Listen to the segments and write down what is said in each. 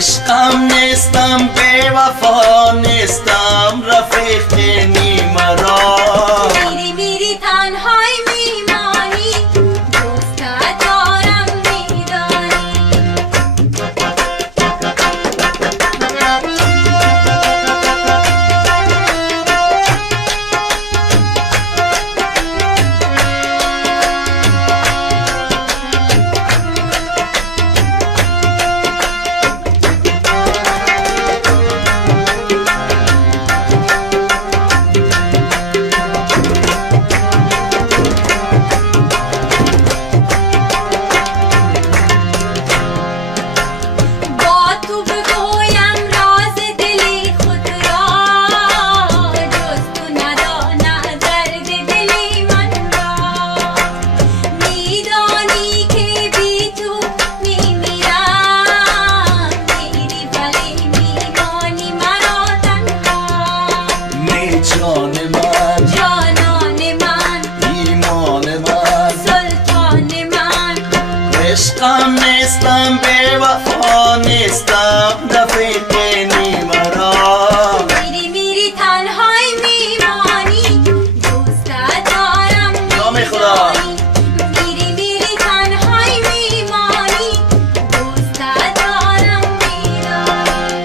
عشقم نیستم بی وفا نیستم رفیق نیمرا میری میری تنهای میمانی دوستت دارم میدانی جان من جانان من ایمان من سلطان من عشقم نیستم بی وفا نیستم رفیق نیمرا میری میری تنهای میمانی دوستت دارم نام خدا میری میری تنهای میمانی دوستت دارم میدانی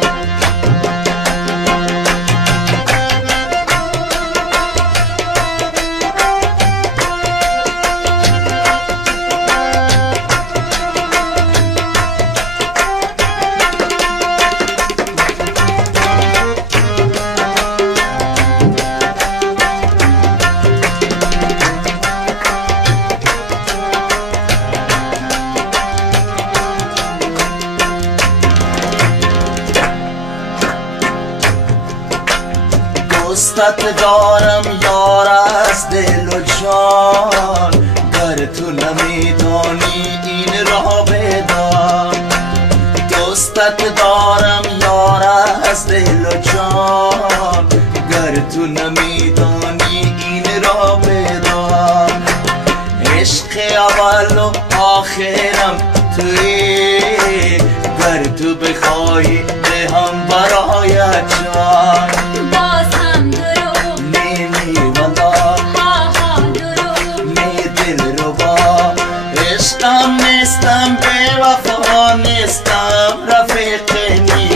دوستت دارم یار از دل و جان گر تو نمیدانی این را بدان دوستت دارم یار از دل و جان گر تو نمیدانی این را بدان عشق اول و آخرم توی گر تو بخوای دهم برایت جان باز هم درو نی والا ها ها درو نی دل رو با عشقم نیستم بی وفا نیستم رفیق نی